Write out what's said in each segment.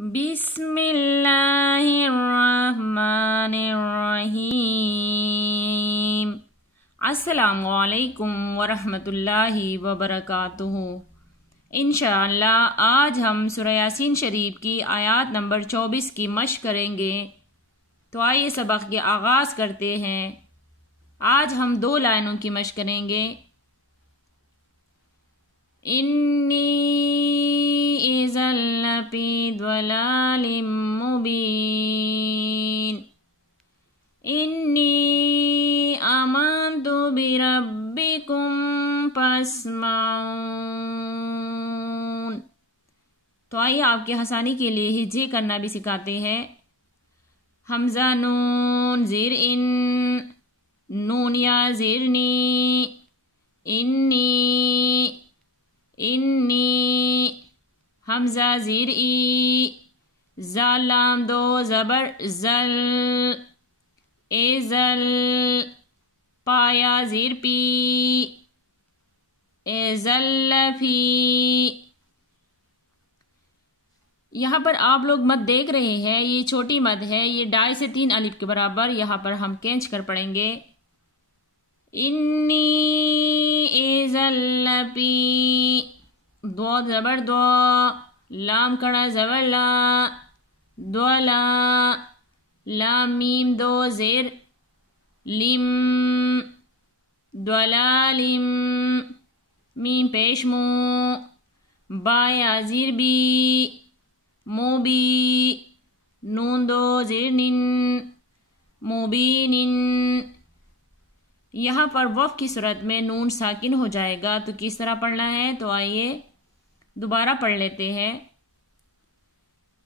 بسم اللہ الرحمن الرحیم۔ السلام علیکم ورحمۃ اللہ وبرکاتہ۔ انشاءاللہ آج ہم سورہ یاسین شریف کی آیات نمبر 24 کی مشق کریں گے، تو آئیے سبق کے آغاز کرتے ہیں۔ آج ہم 2 لائنوں کی مشق کریں گے۔ انی اذا لفی ضلال مبین، انی آمنت بربکم فاسمعون۔ تو آئیے آپ کے آسانی کے لیے ہجے کرنا بھی سکھاتے ہیں۔ حمزہ نون زیر ان، نون یا زیرنی، انی حمزہ زیر ای، زال لام 2 زبر زل، اے زل پایا زیر پی، اے زل فی۔ یہاں پر آپ لوگ مد دیکھ رہے ہیں، یہ چھوٹی مد ہے، یہ ڈائی سے 3 الف کے برابر، یہاں پر ہم کھینچ کر پڑھیں گے۔ انی اذا لفی، دو زبر دو، لام کڑا زبر لا، دولا، لام میم 2 زیر لم، دولالم، میم پیش مو، با یا زیر بی، موبی، نون 2 زیر نن، موبینن۔ یہاں پر وقف کی صورت میں نون ساکن ہو جائے گا، تو کس طرح پڑھنا ہے؟ تو آئیے دوبارہ پڑھ لیتے ہیں۔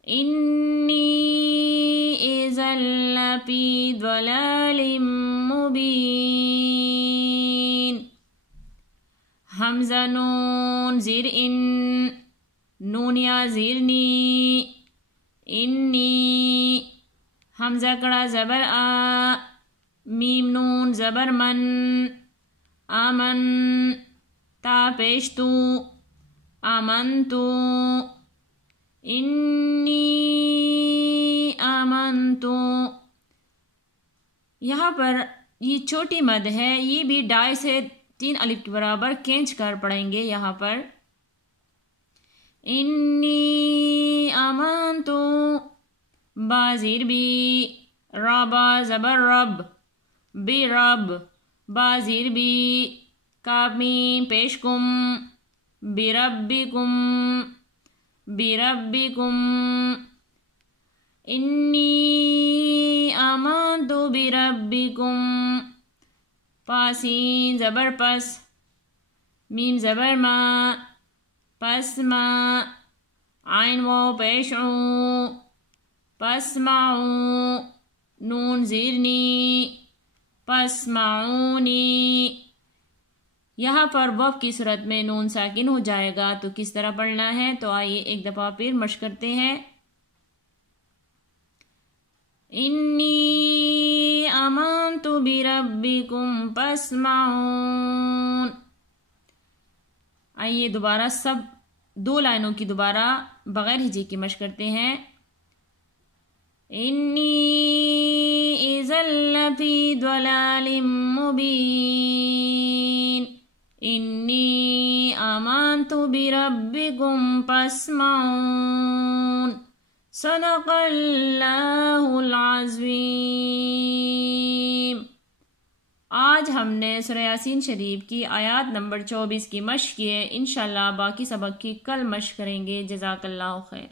انی اذا لفی ضلال مبین، حمزہ نون زیر ان، نون یا زیرنی، انی حمزہ کڑا زبر آ، میم نون زبر من، آمن تا پیش تو، آمنتو، انی آمنتو۔ یہاں پر یہ چھوٹی مد ہے، یہ بھی ڈائی سے 3 الف کے برابر کھینچ کر پڑھیں گے۔ یہاں پر انی آمنتو، با زیر بی، رابا زبر رب، بی رب، با زیر بی، کاف میم پیش کم، بربکم، بربکم، انی آمنت بربکم، پاسین زبر پس، میم زبر ما، پس ما، عین و پیش عو، پسمعو، نون زیرنی، پسمعونی۔ یہاں پر وقف کی صورت میں نون ساکن ہو جائے گا، تو کس طرح پڑھنا ہے؟ تو آئیے ایک دفعہ پھر مشق کرتے ہیں۔ انی آمنت بربکم فاسمعون۔ آئیے دوبارہ سب 2 لائنوں کی دوبارہ بغیر ہجے کی مشق کرتے ہیں۔ انی اذا لفی ضلال مبین، انی آمنت بربکم فاسمعون۔ صدق اللہ العظیم۔ آج ہم نے سورہ یاسین شریف کی آیات نمبر 24 کی مشق کی ہے۔ انشاءاللہ باقی سبق کی کل مشق کریں گے۔ جزاک اللہ خیر۔